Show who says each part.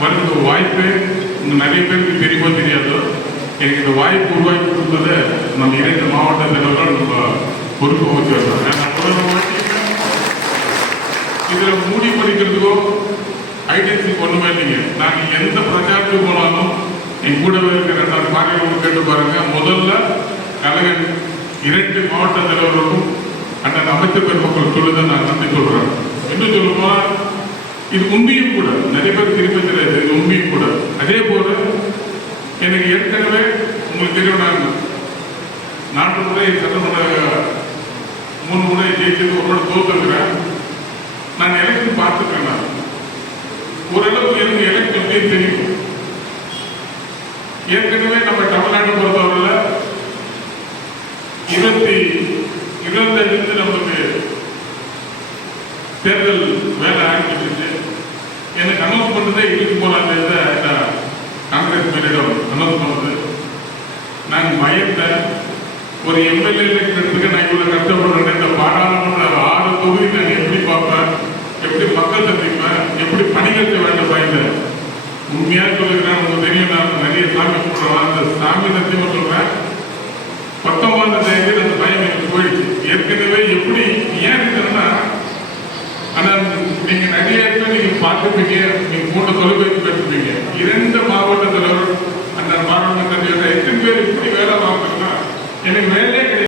Speaker 1: வருகிற வாய்ப்பு இங்க நிறைய பேருக்கு தெரியுமோ தெரியாதோ எனக்கு இந்த வாய்ப்பு உருவாக்கி கொடுத்தது நம்ம இரண்டு மாவட்ட தலைவர்கள் நம்ம பொறுப்பு வச்சிருக்கோம் இதில் மூடி படிக்கிறதுக்கோ ஐடென்டி ஒன்றுமே இல்லைங்க. நாங்கள் எந்த பிரச்சாரத்துக்கு போனாலும் என் கூடவே இருக்கிற ரெண்டாவது பார்வையாளர்கள் கேட்டு பாருங்க. முதல்ல கலைஞர் இரண்டு மாவட்ட தலைவர்களுக்கும் அண்ணன் அமைச்சர் பெருமக்கள் சொல்லுதை நான் நன்றி சொல்கிறேன் இன்னும் சொல்லுமா இது உண்மையும் கூட. நிறைய பேர் திருப்பி தெரியாது இது உண்மையும் கூட அதே போல எனக்கு ஏற்கனவே உங்களுக்கு தெரியும் நான் நான்கு முறை சட்டமன்ற மூணு முறை ஜெயிச்சது ஒரு முறை தோத்துருக்கிறேன். நான் எலெக்ஷன் பார்த்துருக்கேன் நான். ஓரளவுக்கு எனக்கு எலெக்ஷன் தெரியும். ஏற்கனவே நம்ம தமிழ்நாட்டை பொறுத்தவரையில் இருபத்தி இருபத்தஞ்சிலிருந்து நமக்கு தேர்தல் வேலை ஆரம்பிச்சிருச்சு. எனக்கு அனௌன்ஸ் பண்ணுறதே இதுக்கு போகலான்னு தேதி தான் இந்த காங்கிரஸ் மேலிடம் அனௌன்ஸ் பண்ணது நான் பயந்த ஒரு எம்எல்ஏ எலெக்ஷனுக்கு நான் இவ்வளோ கஷ்டப்படுறேன். இந்த பாராளுமன்ற ஆறு தொகுதி நான் எப்படி பார்ப்பேன்? எப்படி மக்கள் சந்திப்பேன்? எப்படி பணிகள் செய்ய வேண்டும் பயந்தேன் உண்மையாக சொல்லுகிறேன் உங்களுக்கு தெரியும் நான் நிறைய சாமி கும்பிடுறேன். அந்த சாமி சத்தியமாக சொல்றேன். பத்தொன்பதாம் தேதி அந்த பயம் எனக்கு போயிடுச்சு. ஏற்கனவே எப்படி ஏன் இருக்குன்னா ஆனால் நீங்கள் நிறைய இடத்துல நீங்கள் பார்த்துப்பீங்க நீங்கள் கூட்ட தொலைபேசி பேசுவீங்க இரண்டு மாவட்ட தலைவர் அந்த மாவட்ட தலைவர் எத்தனை பேர் வேலை பார்க்கணும்னா எனக்கு வேலையே